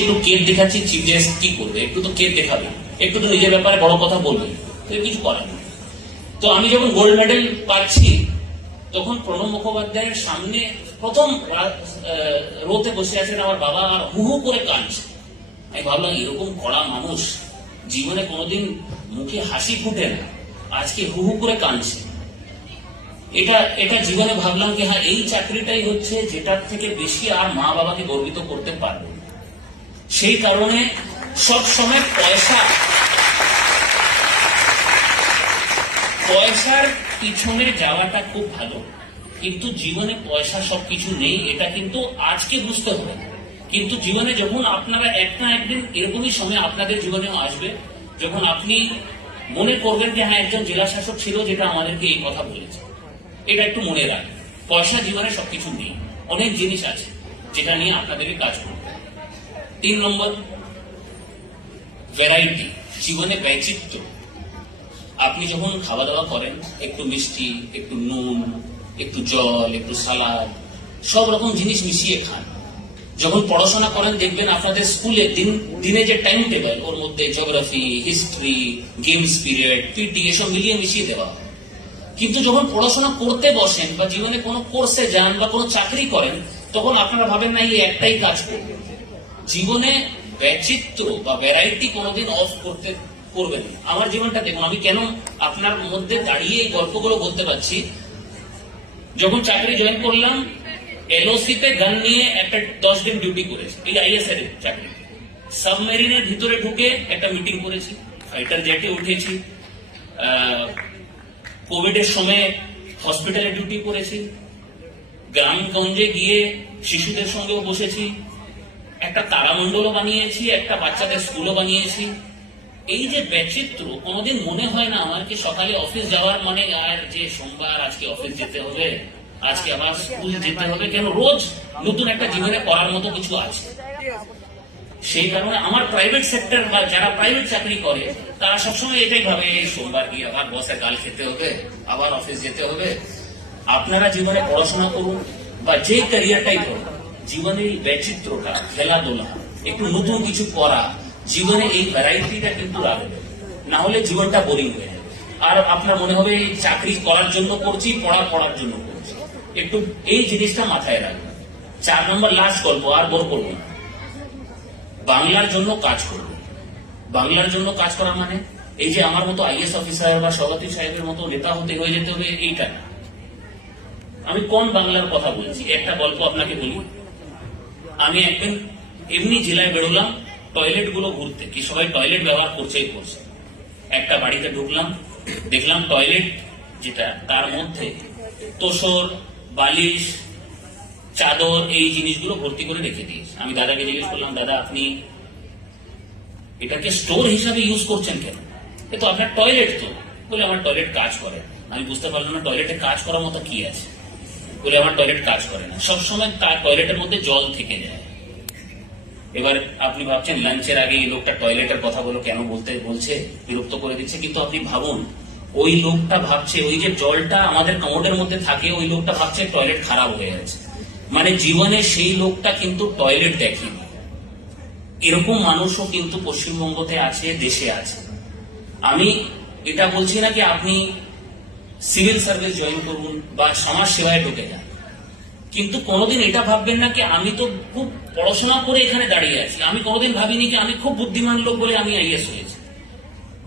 একটু কেক দেখাচ্ছি, chief guest কি করবে? একটু তো কেক দেখাবে, একটু তো নিজের ব্যাপারে বড় কথা বলবে, তো কিছু করার নেই। তো আমি যখন গোল্ড মেডেল পাচ্ছি তখন প্রণব মুখোপাধ্যায়ের সামনে প্রথম রোতে বসে আছেন আমার বাবা, আর হু হু করে কাঁদছে। আমি ভাবলাম এরকম কড়া মানুষ জীবনে কোনোদিন মুখে হাসি ফুটে না, আজকে হু হু করে কাঁদছে। এটা জীবনে ভাবলাম যে হ্যাঁ, এই চাকরিটাই হচ্ছে যেটার থেকে বেশি আর মা বাবাকে গর্বিত করতে পারবো। সেই কারণে সব সময় পয়সার পিছনে যাওয়াটা খুব ভালো, কিন্তু জীবনে পয়সা সবকিছু নেই, এটা কিন্তু আজকে বুঝতে হবে। কিন্তু জীবনে যখন আপনারা একটা একদিন এরকমই সময় আপনাদের জীবনেও আসবে যখন আপনি মনে করবেন যে হ্যাঁ, একজন জেলা শাসক ছিল যেটা আমাদেরকে এই কথা বলেছে। এটা একটু মনে রাখবেন, পয়সা জীবনে সবকিছু নেই, অনেক জিনিস আছে যেটা নিয়ে আপনাদেরকে কাজ করতে হবে। 3 নম্বর, ভ্যারাইটি, জীবনে বৈচিত্র্য। আপনি যখন খাওয়া দাওয়া করেন, একটু মিষ্টি, একটু নুন, একটু জল, একটু সালাদ, সব রকম জিনিস মিশিয়ে খান। যখন পড়াশোনা করেন দেখবেন আপনাদের স্কুলে দিনে যে টাইম টেবিল, ওর মধ্যে geography, history, games period, PT এসব মিলিয়ে মিশিয়ে দেওয়া হয়। কিন্তু যখন পড়াশোনা করতে বসেন বা জীবনে কোনো কোর্সে যান বা কোনো চাকরি করেন, তখন আপনারা ভাবেন না এই একটাই কাজ করবেন। জীবনে বৈচিত্র্য বা ভ্যারাইটি কোনোদিন অফ করবেন না। আমার জীবনটা দেখুন, আমি কেন আপনার মধ্যে দাঁড়িয়ে এই গল্পগুলো বলতে পারছি। যখন চাকরি জয়েন করলাম, এলওসি তে গান নিয়ে একটা 10 দিন ডিউটি করেছি, এই আইএস এর চাকরি। সাবমেরিনের ভিতরে ঢুকে একটা মিটিং করেছি, ফাইটার জেটে উঠেছি, কোভিড এর সময় হসপিটালে ডিউটি করেছি, গ্রামগঞ্জে গিয়ে শিশুদের সঙ্গেও বসেছি, একটা তারামণ্ডলও বানিয়েছি, একটা বাচ্চাদের স্কুলও বানিয়েছি। এই যে বৈচিত্র্য, কোনোদিন মনে হয় না আমার কি সকালে অফিস যাওয়ার মানে আর যে সোমবার আজকে অফিস যেতে হবে, আজকে আবার স্কুল যেতে হবে, কেন রোজ নতুন একটা জীবনে করার মতো কিছু আছে। সেই কারণে আমার প্রাইভেট সেক্টর বা যারা প্রাইভেট চাকরি করে তারা সবসময় এটাই ভাবে সোমবার গিয়ে আবার বসে গাল খেতে হবে, আবার অফিস যেতে হবে। আপনারা জীবনে পড়াশোনা করুন বা যে ক্যারিয়ারটাই করুন, জীবনে এই বৈচিত্র্যটা, খেলাধুলা, একটু নতুন কিছু করা, জীবনে এই ভ্যারাইটিটা কিন্তু রাখবে, না হলে জীবনটা বোরিং হয়ে যাবে। আর আপনার মনে হবে এই চাকরি করার জন্য করছি, পড়ার জন্য করছি। একটু এই জিনিসটা মাথায় রাখবেন। 4 নম্বর, লাস্ট গল্প, আর বড় করবো না। বাংলার জন্য কাজ করবে। বাংলার জন্য কাজ করা মানে এই যে আমার মতো আইএস অফিসার বা সভাপতি সাহেবের মতো নেতা হয়ে যেতে হবে, এইটা না। আমি কোন বাংলার কথা বলছি, একটা গল্প আপনাকে বলি। আমি একদিন এমনি জেলায় বেরোলাম টয়লেট গুলো ঘুরতে, কি সবাই টয়লেট ব্যবহার করছে। একটা বাড়িতে ঢুকলাম, দেখলাম টয়লেট যেটা, তার মধ্যে তোষর, বালিশ, চাদর, এই জিনিসগুলো ভর্তি করে রেখে দিয়েছে। আমি দাদাকে জিজ্ঞেস করলাম, দাদা আপনি এটাকে স্টোর হিসাবে ইউজ করছেন কেন? এ তো আপনার টয়লেট। তো বলে আমার টয়লেট কাজ করে। আমি বুঝতে পারলাম না টয়লেটে কাজ করার মতো কি আছে। বলে আমার টয়লেট কাজ করে না, সবসময় তার টয়লেটের মধ্যে জল থেকে যায়। এবার আপনি ভাবছেন লাঞ্চের আগে এই লোকটা টয়লেটের কথাগুলো কেন বলছে, বিরক্ত করে দিচ্ছে। কিন্তু আপনি ভাবুন, ওই লোকটা ভাবছে ওই যে জলটা আমাদের কমোডের মধ্যে থাকে, ওই লোকটা ভাবছে টয়লেট খারাপ হয়ে গেছে। মানে জীবনে সেই লোকটা কিন্তু টয়লেট দেখেনি। এরকম মানুষও কিন্তু পশ্চিমবঙ্গতে আছে, দেশে আছে। আমি এটা বলছি না কি আপনি সিভিল সার্ভিস জয়েন করুন বা সমাজ সেবায় ঢুকে যান, কিন্তু কোনোদিন এটা ভাববেন না কি আমি তো খুব পড়াশোনা করে এখানে দাঁড়িয়ে আছি। আমি কোনোদিন ভাবিনি কি আমি খুব বুদ্ধিমান লোক বলে আমি আইএস হয়েছি।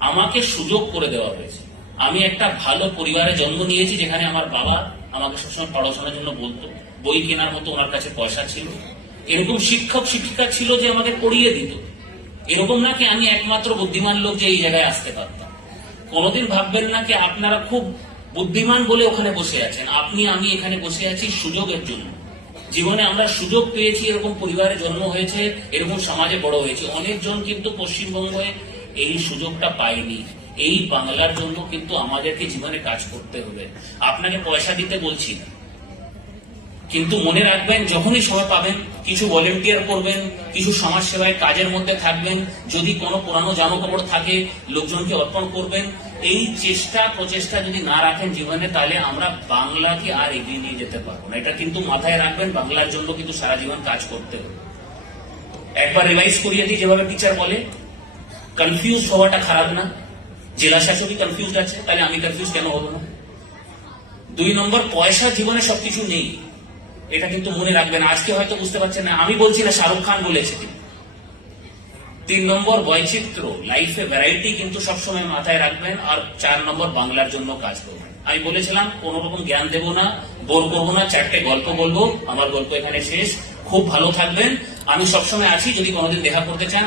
আমাকে সুযোগ করে দেওয়া হয়েছে। আমি একটা ভালো পরিবারে জন্ম নিয়েছি, যেখানে আমার বাবা আমাকে সবসময় পড়াশোনার জন্য বলতো, বই কেনার মতো ওনার কাছে পয়সা ছিল। এরকম শিক্ষক শিক্ষিকা ছিল যে আমাকে পড়িয়ে দিত। এরকম না কি আমি একমাত্র বুদ্ধিমান লোক যে এই জায়গায় আসতে পারতাম। কোনোদিন ভাববেন না কি আপনারা খুব বুদ্ধিমান বলে ওখানে বসে আছেন। আমি এখানে বসে আছি সুযোগের জন্য। জীবনে আমরা সুযোগ পেয়েছি, এরকম পরিবারে জন্ম হয়েছে, এরকম সমাজে বড় হয়েছে। অনেকজন কিন্তু পশ্চিমবঙ্গে এই সুযোগটা পায়নি। এই বাংলার জন্য কিন্তু আমাদেরকে জীবনে কাজ করতে হবে। আপনাকে পয়সা দিতে বলছি না, কিন্তু মনে রাখবেন যখনই সময় পাবেন কিছু ভলেন্টিয়ার করবেন, কিছু সমাজ সেবায় কাজের মধ্যে থাকবেন। যদি কোনো পুরানো জামা কাপড় থাকে লোকজনকে অর্পণ করবেন। এই প্রচেষ্টা যদি না রাখেন জীবনে, তাহলে আমরা বাংলাকে আর এগিয়ে নিয়ে যেতে পারবো না। এটা কিন্তু মাথায় রাখবেন, বাংলার জন্য কিন্তু সারা জীবন কাজ করতে হবে। একবার রিভাইজ করিয়ে দিই, যেভাবে টিচার বলে, কনফিউজ হওয়াটা খারাপ না। জেলা শাসকই কনফিউজ আছে, তাহলে আমি কনফিউজ কেন হবো না? 2 নম্বর, পয়সা জীবনে সবকিছু নেই, এটা কিন্তু মনে রাখবেন। আজকে হয়তো বুঝতে পারছেন না, আমি বলছি না, শাহরুখ খান বলেছে। 3 নম্বর, বৈচিত্র্য, লাইফে ভ্যারাইটি কিন্তু সবসময় মাথায় রাখবেন। আর 4 নম্বর, বাংলার জন্য কাজ করবেন। আমি বলেছিলাম কোন রকম জ্ঞান দেবো না, বোর করবো না, 4টে গল্প বলবো। আমার গল্প এখানে শেষ। খুব ভালো থাকবেন, আমি সবসময় আছি, যদি কোনোদিন দেখা করতে চান।